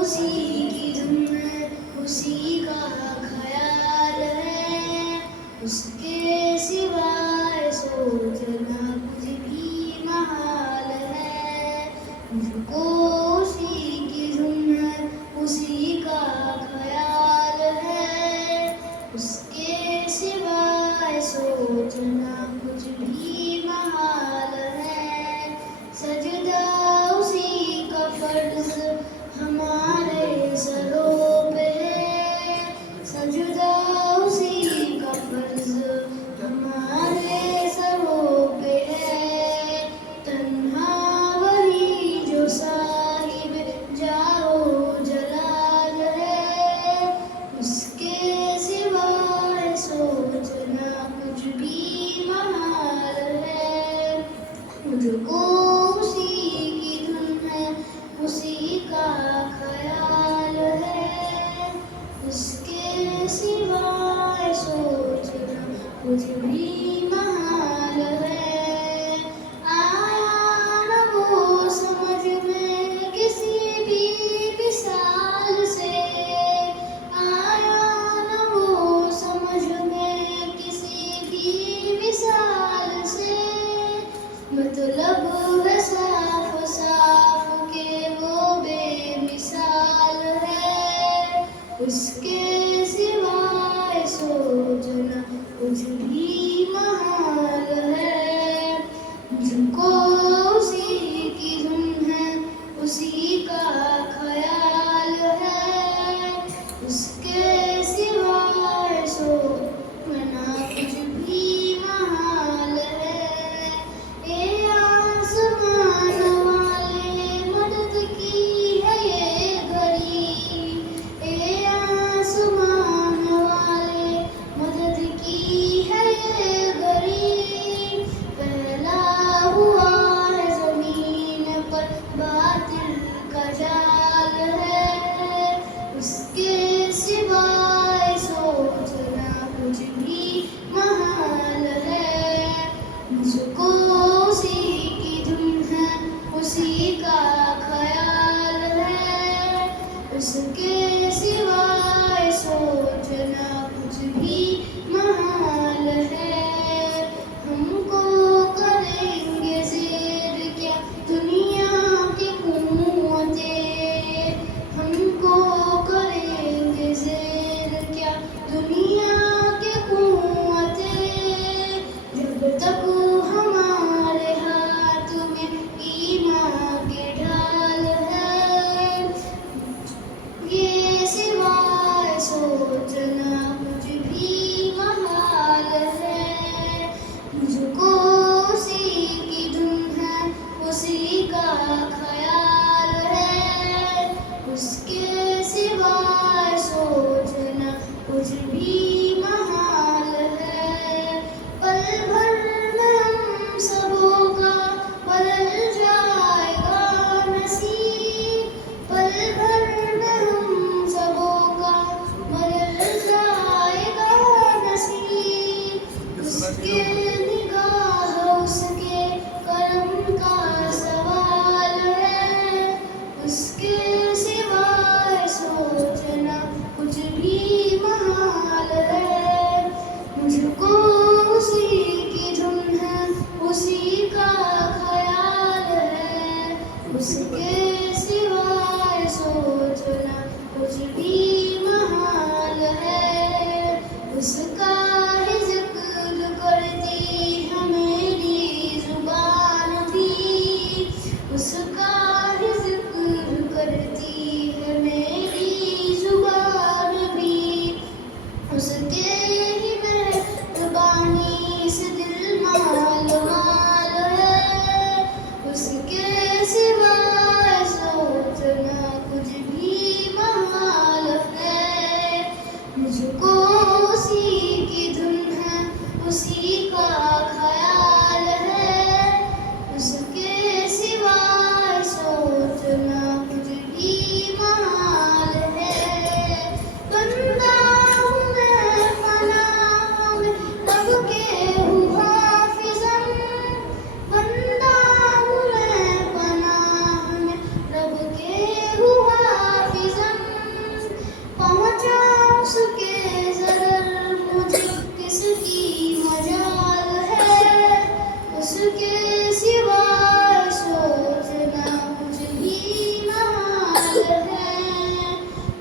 उसी की धुन है, उसी का ख्याल है, उसके सिवाय सोचना कुछ भी महाल है। मुझको उसी की धुन है, उसी का ख्याल है, उसके सिवाय सोचना कुछ भी महाल है। सजदा उसी का फर्ज हमारे सरों पे है, सजदा उसी का फर्ज हमारे सरों पे है। तन्हा वही जो साहिब जाओ जलाल है, उसके सिवाय सोचना कुछ भी महाल है। मुझको उसी की धुन है, उसी का ख्याल है, उसके सिवाय सोचना कुछ भी महाल है। आया न वो समझ में किसी भी मिसाल से, आया न वो समझ में किसी भी मिसाल से। मतलब है साफ साफ के वो बेमिसाल है, उसके सिवाय सोचना कुछ भी महाल है। मुझको उसी की धुन है, उसी का ख्याल है, उसके सिवाय सोचना कुछ भी महाल है। ए आसमान वाले मदद की है ये घड़ी, ए आसमान वाले मदद की है ये घड़ी। फैला हुआ है जमीन पर बातिल का जाल है, उसके सिवाय सोचना कुछ भी महाल है। मुझको उसी की धुन है, उसी का ख्याल है, उसके सिवाय सोचना कुछ भी महाल है। हमको करेंगे ज़ेर क्या दुनिया की कुव्वतें, हमको करेंगे ज़ेर क्या दुनिया की कुव्वतें। जब तक हमारे हाथ में ईमान के ढाल है, ये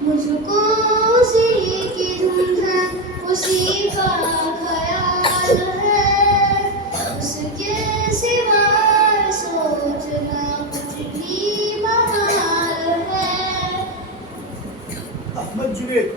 मुझको उसी की धुन है, उसी का ख्याल है, उसके सिवा सोचना कुछ भी महाल है। अहमद जुनेद